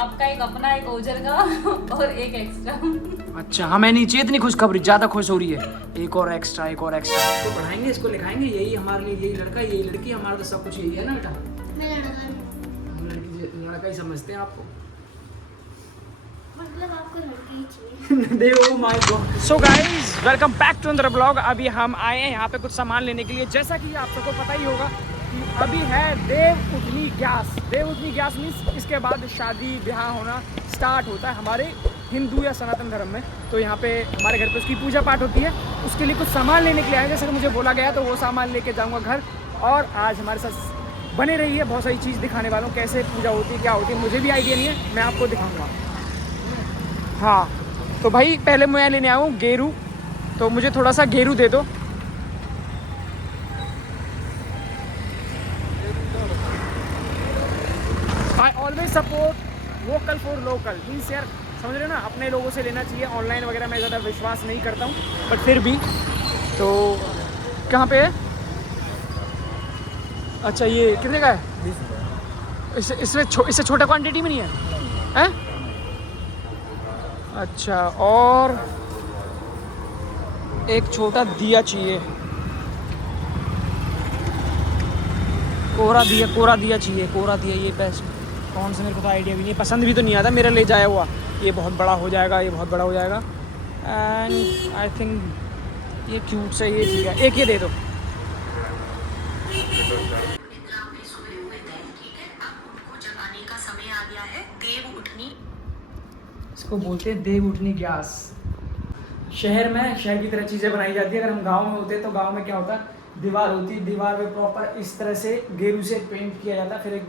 आपका, एक अपना, एक ओजर का और एक एक्स्ट्रा। अच्छा हमें नीचे इतनी खुशखबरी, ज्यादा खुश हो रही है। एक और एक्स्ट्रा, एक और एक्स्ट्रा। इसको पढ़ाएंगे, इसको लिखाएंगे, यही हमारे लिए, यही लड़का, यही लड़की, हमारा तो सब कुछ यही है ना बेटा। हम लड़का ही समझते हैं आपको। मतलब आपको लड़की ही चाहिए। देखो my god. So guys welcome back to another blog. अभी हम आए हैं यहाँ पे कुछ सामान लेने के लिए। जैसा कि आप सबको पता ही होगा कि अभी है देव उठनी ग्यास। देव उठनी ग्यास मीन्स इसके बाद शादी ब्याह होना स्टार्ट होता है हमारे हिंदू या सनातन धर्म में। तो यहाँ पे हमारे घर पे उसकी पूजा पाठ होती है। उसके लिए कुछ सामान लेने के लिए आए, जैसा कि मुझे बोला गया, तो वो सामान लेके जाऊँगा घर। और आज हमारे साथ बने रही है, बहुत सारी चीज़ दिखाने वालों, कैसे पूजा होती है, क्या होती है, मुझे भी आइडिया नहीं है, मैं आपको दिखाऊँगा। हाँ तो भाई पहले मैं लेने आया हूँ गेरू, तो मुझे थोड़ा सा गेरू दे दो। I always support vocal for local. Means यार समझ रहे हो ना, अपने लोगों से लेना चाहिए। ऑनलाइन वगैरह मैं ज़्यादा विश्वास नहीं करता हूँ, बट फिर भी। तो कहाँ पे है? अच्छा ये कितने का है? इससे छोटा क्वांटिटी में नहीं है? अच्छा, और एक छोटा दिया चाहिए, कोरा दिया चाहिए, कोरा दिया। ये पैसे कौन सा, मेरे को तो आइडिया भी नहीं, पसंद भी तो नहीं आता मेरा ले जाया हुआ। ये बहुत बड़ा हो जाएगा, ये बहुत बड़ा हो जाएगा। एंड आई थिंक ये क्यूट सा, ये ठीक है, एक ये दे दो। इसको बोलते हैं देव उठनी ग्यास। शहर में शहर की तरह चीज़ें बनाई जाती है। अगर हम गांव में होते तो गांव में क्या होता, दीवार होती है, दीवार पे प्रॉपर इस तरह से गेरू से पेंट किया जाता है, फिर एक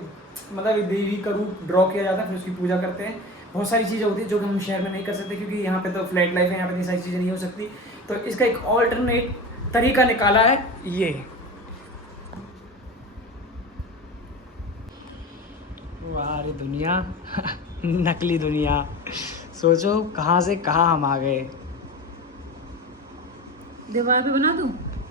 मतलब एक देवी का रूप ड्रॉ किया जाता है, फिर उसकी पूजा करते हैं। बहुत सारी चीज़ें होती है जो कि हम शहर में नहीं कर सकते, क्योंकि यहाँ पे तो फ्लैट लाइफ है, यहाँ पे इतनी सारी चीज़ें नहीं हो सकती। तो इसका एक ऑल्टरनेट तरीका निकाला है ये। वाह रे दुनिया नकली दुनिया, सोचो कहाँ से कहाँ हम आ गए। दीवार पे बना दूं,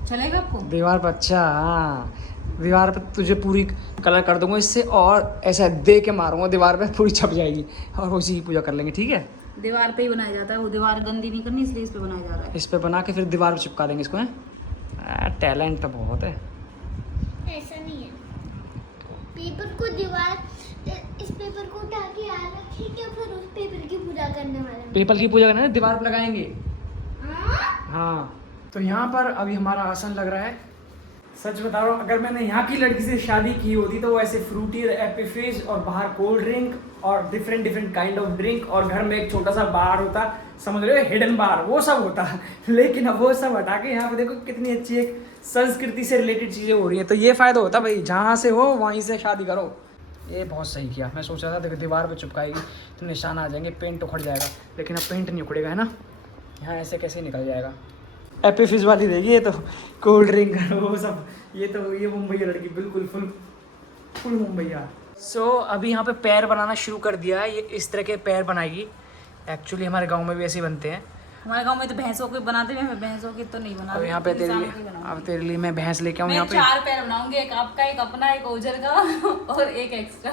चलेगा आपको? दीवार पर? अच्छा हाँ, दीवार पे तुझे पूरी कलर कर दूंगा इससे, और ऐसा दे के मारूंगा दीवार पे, पूरी छप जाएगी, और उसी की पूजा कर लेंगे। ठीक है, दीवार पे ही बनाया जाता है, वो दीवार गंदी नहीं करनी, इसलिए इस पे बनाया जा रहा है। इस पे बना के फिर दीवार पे चिपका देंगे इसको। है टैलेंट तो बहुत है। ऐसा नहीं है, पेपर को दीवार, इस पेपर को उठा के यहाँ रखेंगे, फिर उस पेपर की पूजा करने वाले हैं। पेपर की पूजा करना है, दीवार पे लगाएंगे। हाँ? हाँ तो यहाँ पर अभी हमारा आसन लग रहा है। सच बता रहा हूँ, अगर मैंने यहाँ की लड़की से शादी की होती तो वो ऐसे फ्रूटी एपी फिज और बाहर कोल्ड ड्रिंक और डिफरेंट काइंड ऑफ ड्रिंक, और घर में एक छोटा सा बार होता, समझ रहे हो, हिडन बार, वो सब होता। लेकिन अब वो सब हटा के यहाँ पे देखो कितनी अच्छी एक संस्कृति से रिलेटेड चीज़ें हो रही हैं। तो ये फ़ायदा होता भाई, जहाँ से हो वहीं से शादी करो। ये बहुत सही किया। मैं सोच रहा था देखो दीवार पे चिपकाएगी तो निशान आ जाएंगे, पेंट उखड़ जाएगा, लेकिन अब पेंट नहीं उखड़ेगा, है ना। यहाँ ऐसे कैसे निकल जाएगा। एपी फिज वाली देगी ये तो, कोल्ड ड्रिंक वो सब। ये मुंबई लड़की बिल्कुल फुल मुंबईया। सो अभी यहाँ पे पैर बनाना शुरू कर दिया है। ये इस तरह के पैर बनाएगी। एक्चुअली हमारे गांव में भी ऐसे ही बनते हैं। हमारे गांव में तो भैंसों के बनाते हैं, भैंसों के तो नहीं बनाते। अब यहाँ पे तेरे लिए मैं भैंस लेके आऊँ यहाँ पे। 4 पैर बनाऊंगी, एक आपका, एक अपना, एक ओजर का और एक एक्स्ट्रा।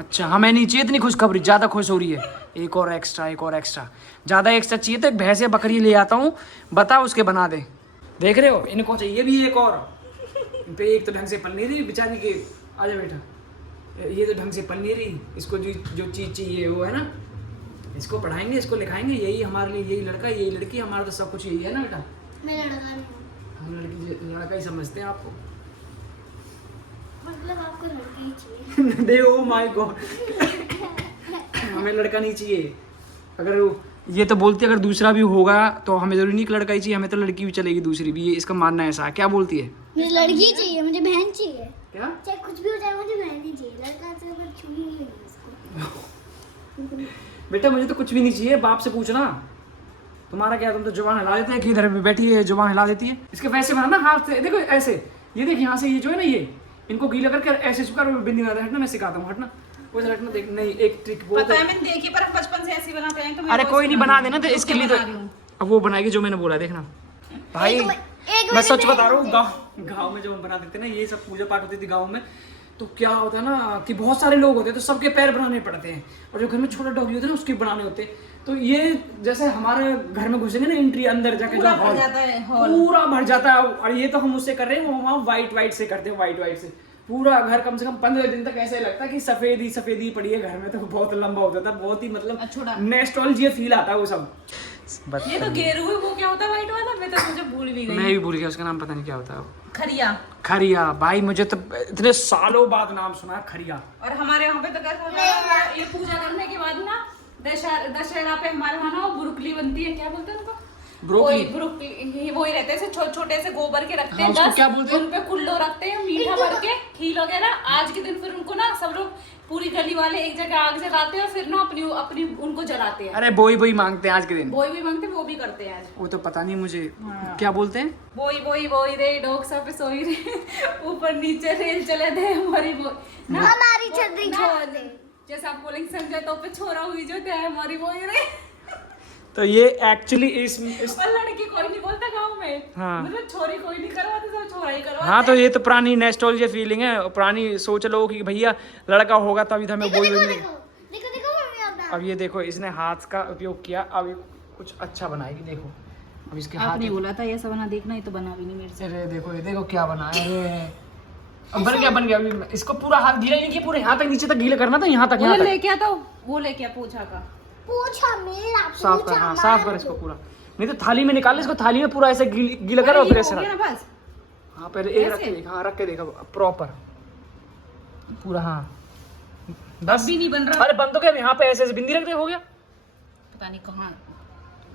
अच्छा हमें नहीं चाहिए इतनी खुशखबरी, ज़्यादा खुश हो रही है। एक और एक्स्ट्रा, एक और एक्स्ट्रा। ज़्यादा एक्स्ट्रा चाहिए तो भैंस या बकरी ले आता हूँ, बता उसके बना दे। देख रहे हो, इनको चाहिए भी एक और। इन पे एक तो ढंग से पल नहीं रही बेचारी के। आजा बेटा, ये तो ढंग से पल नहीं रही। इसको जो चीज़ चाहिए वो है ना, इसको पढ़ाएंगे, इसको लिखाएंगे, यही हमारे लिए, यही लड़का, यही लड़की, हमारा तो सब कुछ यही है ना बेटा। मैं लड़का नहीं, हम लड़का ही समझते हैं आपको। मतलब आपको लड़की ही चाहिए। देखो माय गॉड हमें लड़का नहीं चाहिए। अगर ये तो बोलती है अगर दूसरा भी होगा तो हमें जरूरी नहीं कि लड़का ही चाहिए, हमें तो लड़की भी चलेगी, दूसरी भी। ये इसका मानना ऐसा है। क्या बोलती है? मुझे लड़की चाहिए, मुझे बहन चाहिए। क्या? चाहे कुछ भी हो जाए, मुझे बहन ही चाहिए। लड़का से मैं छुई नहीं इसको। बेटा मुझे तो कुछ भी नहीं चाहिए, बाप से पूछना। तुम्हारा क्या, तुम तो जुबान हिला देते हैं कि इधर बैठी है जुबान हिला देती है। इसके वैसे बनाना हाथ से, देखो ऐसे, ये देख यहाँ से, ये जो है ना, ये इनको गीला करके ऐसे सुखा बिंदी बना दे। हटना, मैं सिखाता हूँ, हटना उधर हटना। देख नहीं, एक ट्रिक वो पता है, मैंने देखी, पर हम बचपन से ऐसे बनाते हैं। अरे कोई नहीं, बना देना। तो इसके लिए तो अब वो बनाएगी जो मैंने बोला, देखना भाई। मैं सच बता रहा हूँ, गाँव में जब हम बनाते थे ना, ये सब पूजा पाठ होती थी गाँव में, तो क्या होता है ना कि बहुत सारे लोग होते हैं तो सबके पैर बनाने पड़ते हैं, और जो घर में छोटा डॉगी होता है ना उसके बनाने होते हैं। तो ये जैसे हमारे घर में घुसेंगे ना, एंट्री अंदर जाके पूरा जो भर हॉल जाता है हॉल। पूरा भर जाता है। और ये तो हम उससे कर रहे हैं, वो वहाँ वाइट से करते हैं, वाइट से पूरा घर कम से कम 15 दिन तक ऐसे लगता है कि सफेदी पड़ी है घर में। तो बहुत लंबा हो जाता है, बहुत ही मतलब नॉस्टैल्जिया फील आता है वो सब। ये तो गेरू है, वो क्या होता है व्हाइट वाला? मैं तो मुझे भूल भी गई। मैं भी भूल गया उसका नाम, पता नहीं क्या होता है। खरिया भाई, मुझे तो इतने सालों बाद नाम सुना है खरिया। और हमारे यहाँ पे तो कैसा होता है, ये पूजा करने के बाद ना दशहरा पे हमारे वहाँ ना बुरुकली बनती है, क्या बोलते हैं उनको? ब्रोकली वही रहते हैं, छोटे से गोबर के रखते हैं, 10 उन पे कुल्लो रखते हैं मीठा भर के, खील वगैरह। आज के दिन फिर उनको ना सब लोग पूरी गली वाले एक जगह आग जलाते हैं और फिर ना अपनी उनको जलाते हैं। अरे बोई मांगते हैं आज के दिन, बोई मांगते हैं, वो भी करते हैं आज। वो तो पता नहीं मुझे क्या बोलते हैं। बोई रे डॉग सब पे सोई रे, ऊपर नीचे रेल चले दे हमारी हमारी छतरी छोड़ दे, जैसे आप बोलेंगे संजय तो पे छोरा हुई जो है हमारी बोई रे। तो ये एक्चुअली इस लड़की कोई नहीं बोलता गाँव में, हाँ। मतलब छोरी कोई नहीं करवाते, सब छोरा ही करवाते। हाँ, तो ये तो पुरानी नॉस्टैल्जिया फीलिंग है, पुरानी सोच लो कि भैया लड़का होगा तभी तो हमें बोई मिलेगी। अब ये देखो, इसने हाथ का उपयोग किया, अब ये कुछ अच्छा बनाएगी। देखो अब इसके हाथ आपने बोला था ये सब बना, देखना ही तो बना भी नहीं मेरे से। अरे देखो, ये देखो क्या बना है। अब बन गया। अभी इसको पूरा हाथ गीला नहीं किया, पूरे यहाँ तक नीचे तक गीला करना था, यहाँ तक लेके आ, तो वो लेके आ पूछा का साफ कर। हाँ, साफ कर इसको पूरा, नहीं तो थाली में निकाल, इसको थाली में पूरा ऐसे गीला करो, फिर ऐसे रख। बस हाँ, पहले एक रख के देख, हाँ रख के देखो प्रॉपर पूरा। हाँ बस भी नहीं बन रहा। अरे बन तो क्या, यहाँ पे ऐसे बिंदी रख दे, हो गया। पता नहीं कहाँ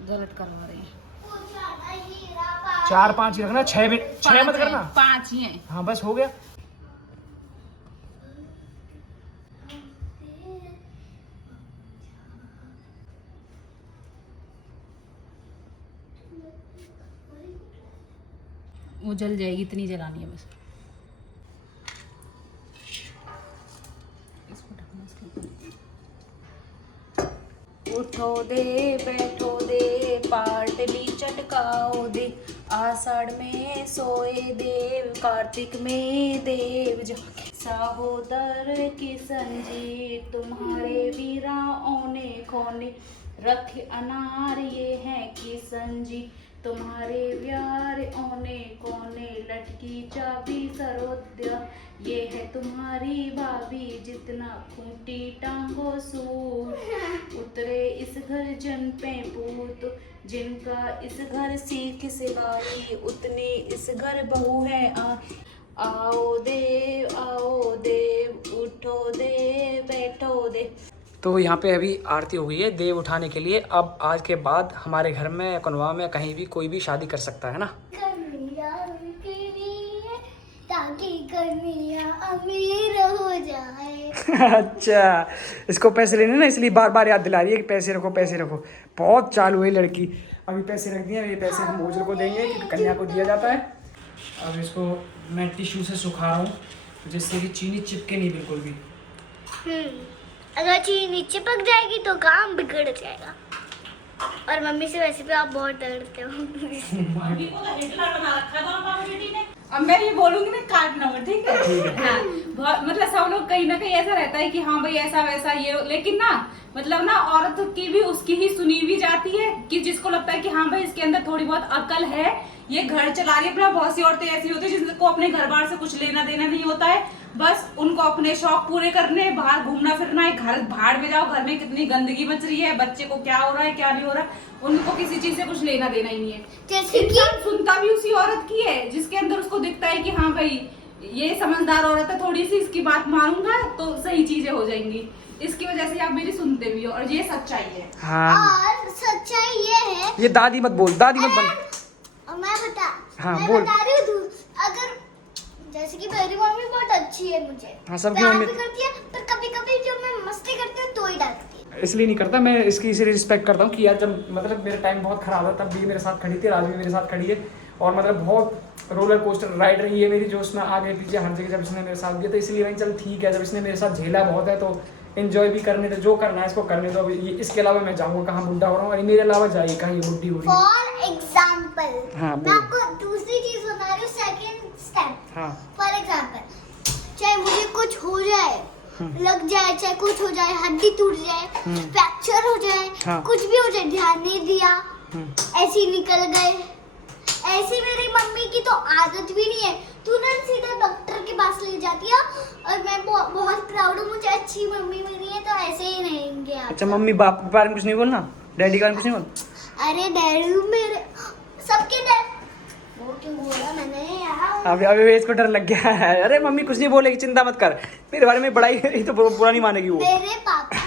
गलत करवा रहे हैं। 4-5 ही रखना, 6 मत करना, 5 ही हैं। हाँ बस हो गया। वो जल जाएगी, इतनी जलानी है बस। इसको ढकना इसके ऊपर। उठो दे बैठो दे पाटली चटकाओ दे, आषाढ़ में सोए देव कार्तिक में देव जागे, सहोदर किशन जी तुम्हारे वीरा ओने कोने, रख अनार ये है किशन जी तुम्हारे प्यार ओने कोने, लटकी चाबी सरोद्या ये है तुम्हारी भाभी, जितना खूंटी टांगो सूर, उतरे इस घर जन पे पूत, जिनका इस घर सीख से बारी, उतनी इस घर बहू है आओ देव उठो दे बैठो दे। तो यहाँ पे अभी आरती हो गई है देव उठाने के लिए। अब आज के बाद हमारे घर में, कनवा में, कहीं भी कोई भी शादी कर सकता है ना, ताकि कन्हैया अमीर हो जाए। अच्छा, इसको पैसे लेने ना, इसलिए बार बार याद दिला रही है कि पैसे रखो पैसे रखो। बहुत चालू है लड़की। अभी पैसे रख दिए, ये पैसे हम ओझल को देंगे क्योंकि कन्या को दिया जाता है। अब इसको मैं टिश्यू से सुखा रहा हूँ जिससे कि चीनी चिपके नहीं बिल्कुल भी। अगर चीनी चिपक जाएगी तो काम बिगड़ जाएगा। और मम्मी से वैसे भी आप बहुत डरते हो। अब मैं ये बोलूंगी ना, काटना मत, ठीक है? हाँ, मतलब सब लोग कहीं ना कहीं ऐसा रहता है कि हाँ भाई ऐसा वैसा ये, लेकिन ना मतलब ना औरत की भी उसकी ही सुनी भी जाती है कि जिसको लगता है कि हाँ भाई इसके अंदर थोड़ी बहुत अकल है, ये घर चला रही है अपना। बहुत सी औरतें ऐसी होती है जिनको अपने घर बार से कुछ लेना देना नहीं होता है, बस उनको अपने शौक पूरे करने, बाहर घूमना फिरना है। घर भाड़ में जाओ, घर में कितनी गंदगी मच रही है, बच्चे को क्या हो रहा है क्या नहीं हो रहा, उनको किसी चीज से कुछ लेना देना ही नहीं है। जैसे कि सुनता भी उसी औरत की है जिसके अंदर उसको दिखता है कि हाँ भाई ये समझदार औरत है, थोड़ी सी इसकी बात मानूंगा तो सही चीजें हो जाएंगी। इसकी वजह से आप मेरी सुनते भी हो, और ये सच्चाई है। हाँ, और सच्चाई ये है, ये दादी मत बोल, दादी मत बोल। मैं बता रही हूँ, अगर जैसे कि मेरी मम्मी बहुत अच्छी है, मुझे हाँ, सबकी प्यार मम्मी भी करती है, पर कभी कभी जब मैं मस्ती करती हूँ तो ही डांटती है। इसलिए नहीं करता मैं, इसकी इसीलिए रिस्पेक्ट करता हूँ कि यार जब मतलब मेरा टाइम बहुत खराब था तब भी मेरे साथ खड़ी थी, आज भी मेरे साथ खड़ी है। और मतलब बहुत रोलर कोस्टर राइड रही है मेरी, जो उसमें आगे पीछे हर जगह जब इसने मेरे साथ दिया, तो इसलिए मैं चल ठीक है, जब इसने मेरे साथ झेला बहुत है तो एंजॉय भी करने दो, जो करना है इसको करने दो। इसके अलावा मैं जाऊँगा कहाँ, बुढ़ा हो रहा हूँ, और मेरे अलावा जाइए कहीं बुढ़ी हो रही है। फॉर एग्जाम्पल, हाँ, मैं आपको दूसरी चीज बता रही हूँ, सेकंड स्टेप। हाँ, फॉर एग्जाम्पल, चाहे मुझे कुछ जाए, लग जाए, चाहे कुछ हो जाए, हड्डी टूट जाए, फ्रैक्चर हो जाए, हाँ। कुछ भी हो जाए, ध्यान नहीं दिया, ऐसे ही निकल गए। ऐसी मेरी मम्मी की तो आदत भी नहीं है, तुरंत सीधा डॉक्टर के पास ले जाती है। और मैं बहुत प्राउड हूँ, मुझे अच्छी मम्मी मिली है, तो ऐसे ही रहेंगे आप। अच्छा मम्मी बाप के बारे में कुछ नहीं बोलना, डैडी के बारे में कुछ नहीं बोलना। अरे डैडी मेरे सबके डैड, वो क्यों बोला मैंने यार? अभी इसको डर लग गया है। अरे मम्मी कुछ नहीं बोलेगी, चिंता मत कर, मेरे बारे में बड़ाई ही तो बुरा नहीं मानेगी वो। मेरे पापा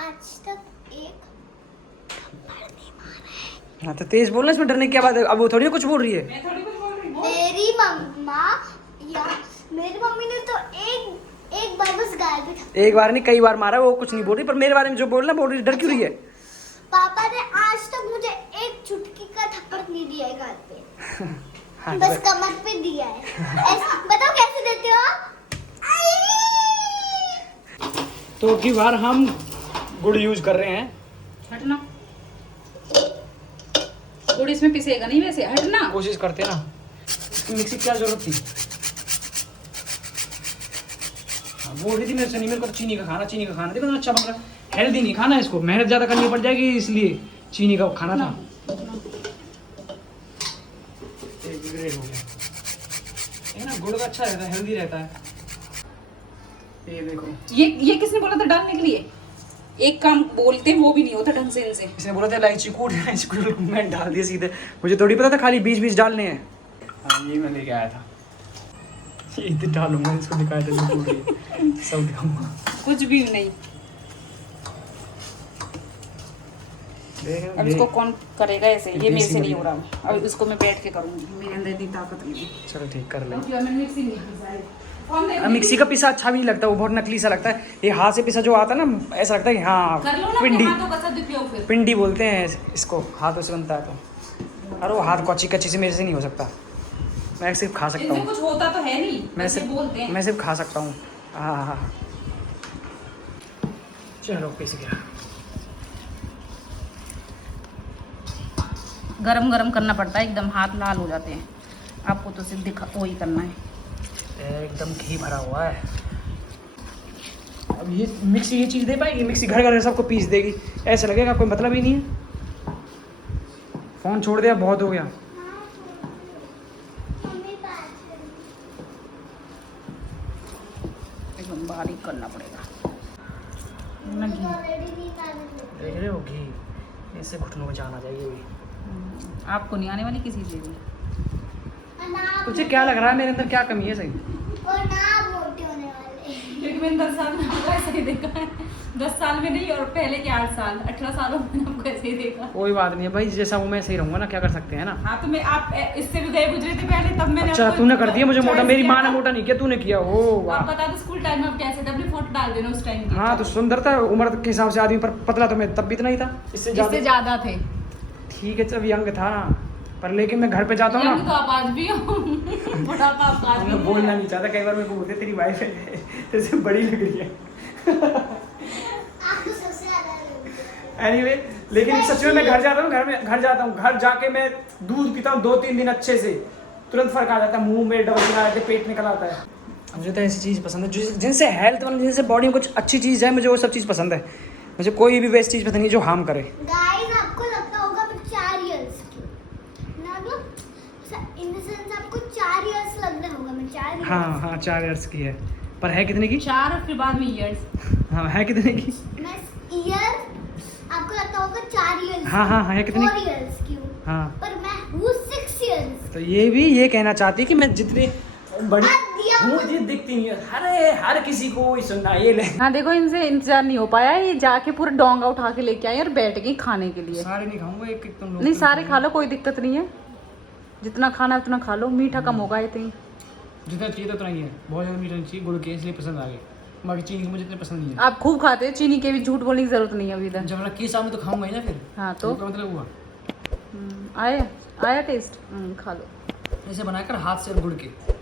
आज तक एक थप्पड़ नहीं मारे। हाँ तो तेज बोलना, इसमें डरने की क्या बात है। अब वो थोड़ी ना कुछ बोल रही है। मैं थोड़ी कुछ बोल रही हूँ। मेरी मम्मा या मेरी मम्मी ने तो एक बार बस गाल पे थप्पड़। एक बार नहीं कई बार मारा, वो कुछ नहीं बोल रही, पर मेरे बारे में जो बोलना बोल रही है, डर क्यों रही है। पापा ने आज तक मुझे एक चुटकी का थप्पड़ नहीं दिया है गाल पे, हाँ, बस कमर पे दिया है। बताओ कैसे देते हो आप? तो की बार हम गुड़ यूज कर रहे हैं। हटना, गुड़ इसमें पिसेगा नहीं वैसे, हटना। कोशिश करते हैं ना। मिक्सी की क्या जरूरत थी। हाँ, बोल रही थी मेरे से नहीं, मेरे को तो चीनी का खाना देखो ना अच्छा बन रहा है। हेल्दी नहीं खाना इसको, मेहनत ज्यादा करनी पड़ जाएगी, इसलिए चीनी का खाना था। ग्रेड हो गया है ना, गुड़ का अच्छा रहता है, हेल्दी रहता है। ये देखो, ये किसने बोला था डालने के लिए? एक काम बोलते वो भी नहीं होता ढंग से इनसे। इसने बोला था इलायची कूट, मैं डाल दिया सीधे। मुझे थोड़ी पता था खाली बीज डालने हैं। हाँ ये मैं लेके आया था, ये इधर डालूंगा, इसको दिखाया था सब दिखाऊंगा। कुछ भी नहीं। अब इसको कौन करेगा ऐसे, ये मेरे से नहीं हो रहा। अब इसको मैं बैठ के करूंगी, मेरे अंदर इतनी ताकत नहीं है। चलो ठीक कर ले। कर मिक्सी का पिसा अच्छा भी नहीं लगता, वो बहुत नकली सा लगता है। ये हाथ से पिसा जो आता है ना, ऐसा लगता है कि हाँ लो ना, पिंडी, हाथों का साथ दिखाओ फिर। पिंडी बोलते हैं इसको, हाथों से बनता है तो। अरे वो हाथ कच्ची कच्ची से मेरे से नहीं हो सकता, मैं सिर्फ खा सकता इनसे हूँ। कुछ होता तो है नहीं, मैं सिर्फ खा सकता हूँ। हाँ। चलो पिस गया। गरम गरम करना पड़ता है, एकदम हाथ लाल हो जाते हैं। आपको तो सिर्फ दिखा वही करना है। एकदम घी भरा हुआ है। अब ये मिक्सी ये चीज़ दे पाएगी? मिक्सी घर घर सबको पीस देगी, ऐसा लगेगा कोई मतलब ही नहीं है। फ़ोन छोड़ दिया, बहुत हो गया। एकदम बारीक करना पड़ेगा ना घी। देख रहे हो घी, इससे घुटनों में जाना चाहिए भी। आपको नहीं आने वाली किसी से भी। तुझे क्या लग रहा है मेरे अंदर क्या कमी है? सही और ना मोटे होने वाले। क्योंकि मैंने 10 साल में आपको ऐसे ही देखा है। 10 साल में नहीं, और पहले के 8 साल 18 सालों में आपको ऐसे ही देखा। कोई बात नहीं है भाई, जैसा हूँ मैं सही रहूंगा ना, क्या कर सकते हैं ना। हाँ तो मैं आप इससे भी गए गुजरे थे पहले, तब मैंने अच्छा आपको तूने कर दिया मुझे मोटा, choice मेरी किया माँ ने था। मोटा नहीं किया, तूने किया। ओ आप वाह। बता दो स्कूल टाइम में आप कैसे थे, अपनी फोटो डाल देना उस टाइम की। हाँ तो सुंदरता उम्र के हिसाब से आदमी, पर पतला तो मैं तब भी इतना ही था, इससे इससे ज्यादा थे। ठीक है जब यंग था, पर लेकिन मैं घर पे जाता हूँ यंग ना। तो आप आज भी हो। बुढ़ापा आप आज भी मैं हो। बोलना नहीं चाहता, कई बार मेरे को बोलते तेरी वाइफ है तेरे से बड़ी लग रही है। आपको सबसे ज्यादा लगता है। एनीवे लेकिन सच में मैं घर जाता हूँ, घर जाके मैं दूध पीता हूँ 2-3 दिन अच्छे से, तुरंत फर्क आ जाता है, मुंह में डबल आ जाते, पेट निकल आता है। मुझे तो ऐसी चीज़ पसंद है जिनसे हेल्थ वाली, जिनसे बॉडी में कुछ अच्छी चीज़ है, मुझे वो सब चीज़ पसंद है। मुझे कोई भी वेस्ट चीज़ पसंद नहीं जो हार्म करे। गाइस आपको लगता होगा मैं 4 इयर्स की ना, मतलब इन द सेंस आपको 4 इयर्स लग रहा होगा, मैं 4 इयर्स। हाँ 4 इयर्स की है, पर है कितने की? 4 और फिर बाद में इयर्स। हाँ है कितने की? मैं ईयर आपको लगता होगा 4 इयर्स। हाँ है कितनी? 4 इयर्स की हूँ, हाँ पर मैं हूँ 6 इयर्स। तो ये कहना चाहती है कि मैं जितनी बड़ी दिया। मुझे दिखती नहीं है। अरे हर किसी को ही सुनना ये ले। हाँ देखो इनसे इंतजार नहीं हो पाया, ये जाके पूरा डोंगा उठा के लेके आए और बैठ गई खाने के लिए। सारे नहीं खाऊंगा, एक तुम लोग। नहीं सारे खा लो, कोई दिक्कत नहीं है, जितना खाना है उतना खा लो। मीठा कम होगा आई थिंक। जितना चाहिए तो उतना ही है, बहुत ज़्यादा मीठा नहीं चाहिए, गुड़ के इसलिए पसंद आ गए, बाकी चीनी मुझे इतने पसंद नहीं है। आप खूब खाते हैं, चीनी के भी झूठ बोलने की जरूरत नहीं है अभी तक। जब रख के सामने तो खाऊंगा ही ना फिर। हाँ तो क्या मतलब हुआ? आया टेस्ट, खा लो। ऐसे बनाकर हाथ से और गुड़ के